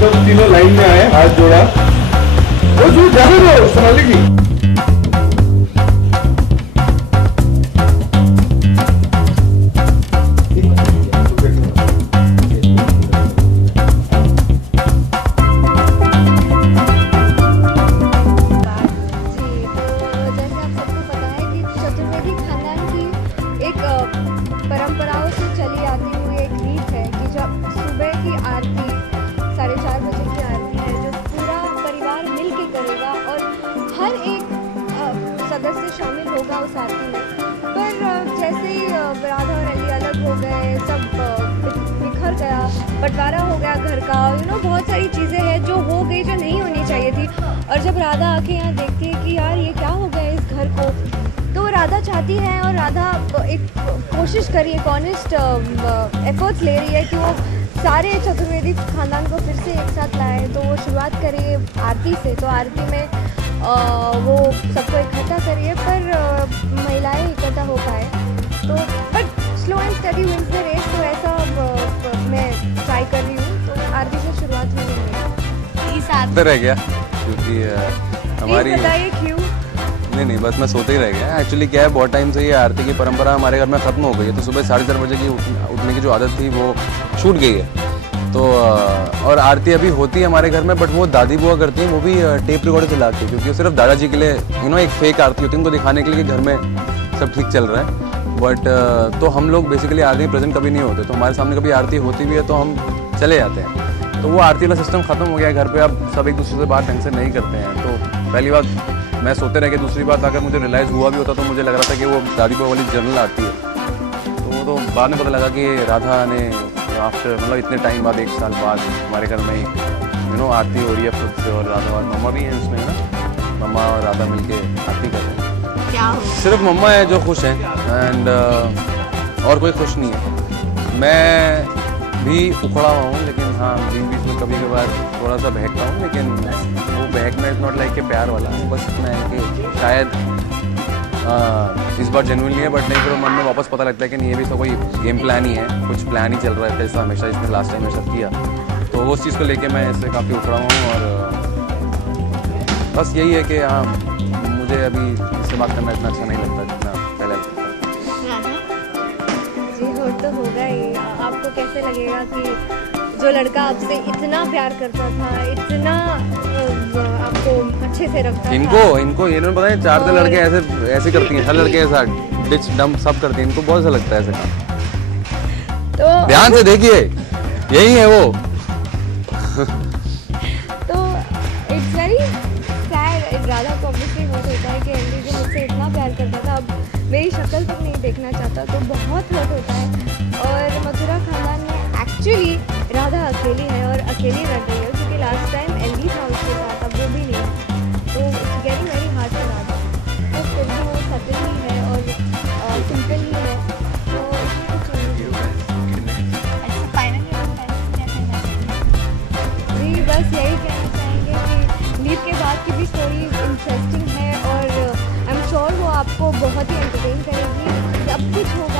सब तीनों लाइन में आए, हाथ जोड़ा, वो जो जाने दो सोनाली की। परंपराओं से चली आती हुई एक रीत है कि जब सुबह की आरती 4:30 बजे की आरती है जो पूरा परिवार मिल के करेगा और हर एक सदस्य शामिल होगा उस आरती में। पर जैसे ही राधा और अली अलग हो गए, सब बिखर गया, बंटवारा हो गया घर का, बहुत सारी चीज़ें हैं जो हो गई जो नहीं होनी चाहिए थी। और जब राधा आके यहाँ देखती है कि यार ये क्या हो गया इस घर को, तो राधा चाहती है और राधा एक कोशिश करी, एक ऑनेस्ट एफर्ट्स ले रही है कि वो सारे चतुर्वेदी खानदान को फिर से एक साथ लाए। तो वो शुरुआत करिए आरती से, तो आरती में वो सबको इकट्ठा करिए, पर महिलाएं इकट्ठा हो पाए तो, but slow and steady wins the race. तो ऐसा मैं ट्राई कर रही हूँ, तो आरती से शुरुआत हो रही है। इस आरती रह गया क्योंकि हमारी बताइए क्यों? नहीं, बस मैं सोते ही रह गया। एक्चुअली क्या है, बहुत टाइम से ये आरती की परंपरा हमारे घर में ख़त्म हो गई है। तो सुबह 4:30 बजे की उठने की जो आदत थी वो छूट गई है। तो और आरती अभी होती है हमारे घर में, बट वो दादी बुआ करती हैं, वो भी टेप रिकॉर्डर चला के, क्योंकि सिर्फ दादाजी के लिए एक फेक आरती होती है, उनको दिखाने के लिए कि घर में सब ठीक चल रहा है। बट तो हम लोग बेसिकली आरती में प्रेजेंट कभी नहीं होते, तो हमारे सामने कभी आरती होती भी है तो हम चले जाते हैं। तो वो आरती वाला सिस्टम ख़त्म हो गया है घर पे। अब सब एक दूसरे से बात ढंग से नहीं करते हैं। तो पहली बात मैं सोते रह गया, दूसरी बात अगर मुझे रियलाइज़ हुआ भी होता तो मुझे लग रहा था कि वो दादी बुआ वाली जनरल आरती है। तो वो तो बाद में पता लगा कि राधा ने आफ्टर मतलब इतने टाइम बाद, 1 साल बाद हमारे घर में आरती हो रही है खुद से, और राधा और मम्मा भी हैं इसमें ना, मम्मा और राधा मिलके आरती कर रहे हैं। क्या हो? सिर्फ मम्मा है जो खुश हैं एंड और कोई खुश नहीं है। मैं भी उखड़ा हुआ हूँ, लेकिन हाँ बीच में कभी कभार थोड़ा सा बहकता हूँ, लेकिन वो बहकना इज़ नॉट लाइक के प्यार वाला, बस इतना है कि शायद इस बार जेन्युइनली है, बट नहीं फिर मन में वापस पता लगता है कि नहीं ये भी सब कोई गेम प्लान ही है, कुछ प्लान ही चल रहा है जैसा हमेशा इसने लास्ट टाइम मेरे साथ किया। तो उस चीज़ को लेके मैं इससे काफ़ी उखड़ा हूँ। और बस यही है कि हाँ मुझे अभी इससे बात करना इतना अच्छा नहीं लगता जितना पहले लगता जी। हो तो होगा ही। आपको कैसे लगेगा कि जो लड़का आपसे इतना प्यार करता था, इतना आपको अच्छे से रखता था, इनको इन्होंने पता है 4 लड़के ऐसे करती हैं, हर लड़के ऐसा डिच डंप सब करती हैं, इनको बहुत अच्छा लगता है ऐसे काम। तो ध्यान से देखिए, यही है वो। तो इट्स वेरी सैड। राधा को ऑब्वियसली हर्ट होता है कि एंडी जो मुझसे इतना प्यार करता था अब मेरी शक्ल तक नहीं देखना चाहता, तो बहुत हर्ट होता है। और मथुरा खानदान में एक्चुअली राधा अकेली है और अकेली रह गई है, क्योंकि लास्ट टाइम एंडी था उसके साथ, अब वो भी नहीं है। तो it's getting very hard for Radha. तो फिर भी वो सटल ही है और सिंपल ही है, तो कुछ जी बस यही कहना चाहेंगे कि लीप के बाद की भी स्टोरी इंटरेस्टिंग है और आई एम श्योर वो आपको बहुत ही एंटरटेन करेगी। सब कुछ होगा